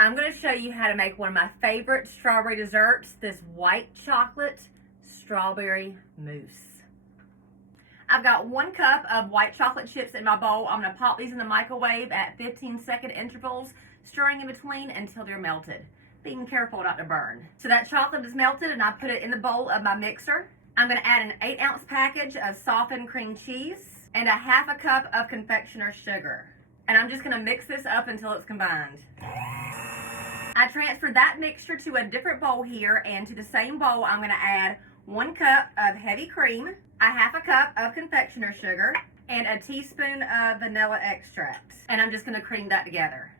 I'm going to show you how to make one of my favorite strawberry desserts, this white chocolate strawberry mousse. I've got 1 cup of white chocolate chips in my bowl. I'm going to pop these in the microwave at 15-second intervals, stirring in between until they're melted. Being careful not to burn. So that chocolate is melted and I put it in the bowl of my mixer. I'm going to add an 8-ounce package of softened cream cheese and a 1/2 cup of confectioner's sugar. And I'm just going to mix this up until it's combined. I transferred that mixture to a different bowl here, and to the same bowl I'm going to add 1 cup of heavy cream, a 1/2 cup of confectioner's sugar, and a teaspoon of vanilla extract. And I'm just going to cream that together.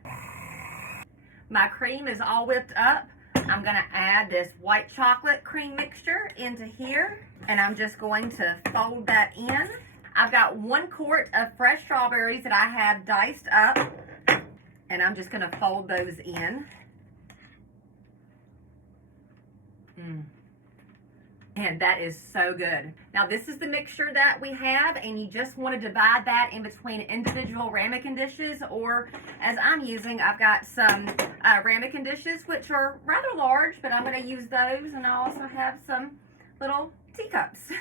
My cream is all whipped up. I'm going to add this white chocolate cream mixture into here, and I'm just going to fold that in. I've got 1 quart of fresh strawberries that I have diced up, and I'm just going to fold those in. And that is so good. Now this is the mixture that we have, and you just want to divide that in between individual ramekin dishes, or as I'm using, I've got some ramekin dishes which are rather large, but I'm going to use those, and I also have some little teacups.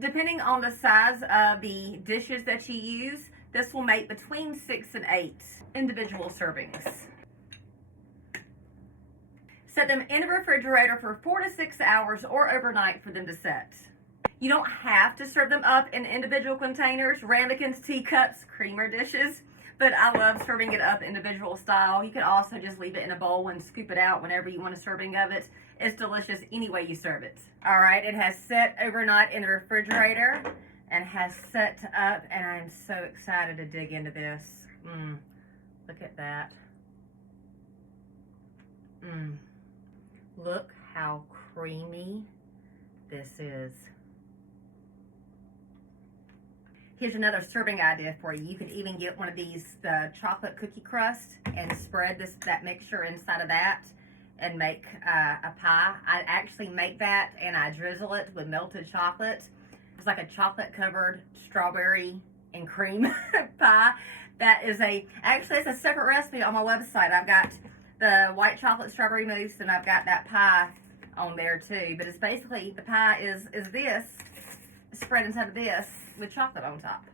Depending on the size of the dishes that you use, this will make between 6 and 8 individual servings. Set them in the refrigerator for 4 to 6 hours or overnight for them to set. You don't have to serve them up in individual containers, ramekins, teacups, creamer dishes, but I love serving it up individual style. You can also just leave it in a bowl and scoop it out whenever you want a serving of it. It's delicious any way you serve it. All right, it has set overnight in the refrigerator and has set up, and I'm so excited to dig into this. Look at that. Look how creamy this is. Here's another serving idea for you. You can even get one of these, the chocolate cookie crust, and spread that mixture inside of that and make a pie. I actually make that and I drizzle it with melted chocolate. It's like a chocolate covered strawberry and cream pie. That is actually it's a separate recipe on my website. I've got the white chocolate strawberry mousse, and I've got that pie on there too. But it's basically, the pie is this, spread inside of this with chocolate on top.